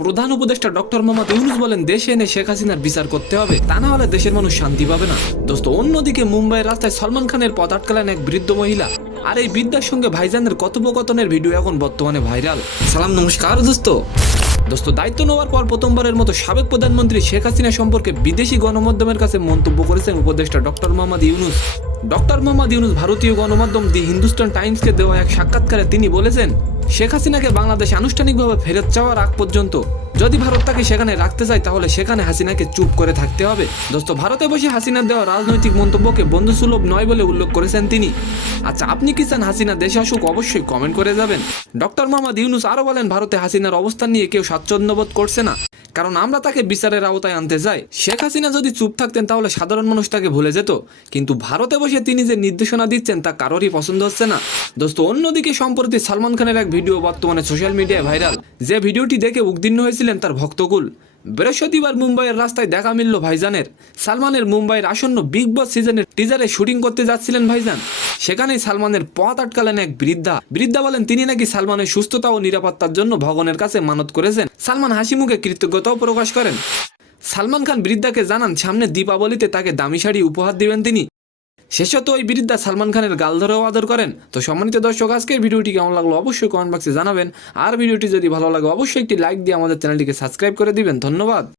প্রধান উপদেষ্টা ডক্টর মোহাম্মদ ইউনূস বলেন দেশে এনে শেখ হাসিনার বিচার করতে হবে, তা না হলে দেশের মানুষ শান্তি পাবে না। দোস্ত, অন্যদিকে মুম্বাইয়ের রাস্তায় সলমান খানের পথ আটকালেন এক বৃদ্ধ মহিলা। আর এই বৃদ্ধার সঙ্গে ভাইজানের কথোপকথনের ভিডিও এখন বর্তমানে ভাইরাল। সালাম, নমস্কার দোস্ত। দায়িত্ব নেওয়ার পর প্রথমবারের মতো সাবেক প্রধানমন্ত্রী শেখ হাসিনা সম্পর্কে বিদেশি গণমাধ্যমের কাছে মন্তব্য করেছেন উপদেষ্টা ডক্টর মোহাম্মদ ইউনূস। ডক্টর মোহাম্মদ ইউনূস ভারতীয় গণমাধ্যম দি হিন্দুস্তান টাইমসকে দেওয়া এক সাক্ষাৎকারে তিনি বলেছেন, শেখ হাসিনাকে বাংলাদেশে আনুষ্ঠানিকভাবে ফেরত চাওয়ার আগ পর্যন্ত যদি ভারত তাকে সেখানে রাখতে চায় তাহলে সেখানে হাসিনাকে চুপ করে থাকতে হবে। ভারতে বসে হাসিনার দেওয়া রাজনৈতিক মন্তব্যকে বন্ধুসুলভ নয় বলে উল্লেখ করেছেন তিনি। আচ্ছা, আপনি কি চান হাসিনা দেশে আসুক? অবশ্যই কমেন্ট করে যাবেন। ডক্টর মোহাম্মদ ইউনূস আরও বলেন, ভারতে হাসিনার অবস্থান নিয়ে কেউ স্বাচ্ছন্দ্যবোধ করছে না, কারণ আমরা তাকে বিচারের আওতায় আনতে চাই। শেখ হাসিনা যদি চুপ থাকতেন তাহলে সাধারণ মানুষ তাকে ভুলে যেত, কিন্তু ভারতে বসে তিনি যে নির্দেশনা দিচ্ছেন তা কারোরই পছন্দ হচ্ছে না। অন্যদিকে সম্প্রতি সালমান খানের এক ভিডিও বর্তমানে সোশ্যাল মিডিয়ায় ভাইরাল। যে ভিডিওটি দেখে উদ্বিগ্ন হয়েছিলেন তার ভক্তকুল। বৃহস্পতিবার মুম্বাইয়ের রাস্তায় দেখা মিলল ভাইজানের। সালমানের মুম্বাইয়ের আসন্ন বিগ বস সিজনের টিজারে শুটিং করতে যাচ্ছিলেন ভাইজান। সেখানেই সালমানের পথ আটকালেন এক বৃদ্ধা বলেন তিনি নাকি সালমানের সুস্থতা ও নিরাপত্তার জন্য ভগবানের কাছে মানত করেছেন। সালমান হাসি মুখে কৃতজ্ঞতাও প্রকাশ করেন। সালমান খান বৃদ্ধাকে জানান সামনে দীপাবলিতে তাকে দামি শাড়ি উপহার দিবেন তিনি। শেষত ওই বৃদ্ধা সালমান খানের গাল ধরেও আদর করেন। তো সম্মানিত দর্শক, আজকের ভিডিওটি কেমন লাগলো অবশ্যই কমেন্ট বক্সে জানাবেন। আর ভিডিওটি যদি ভালো লাগে অবশ্যই একটি লাইক দিয়ে আমাদের চ্যানেলটিকে সাবস্ক্রাইব করে দিবেন। ধন্যবাদ।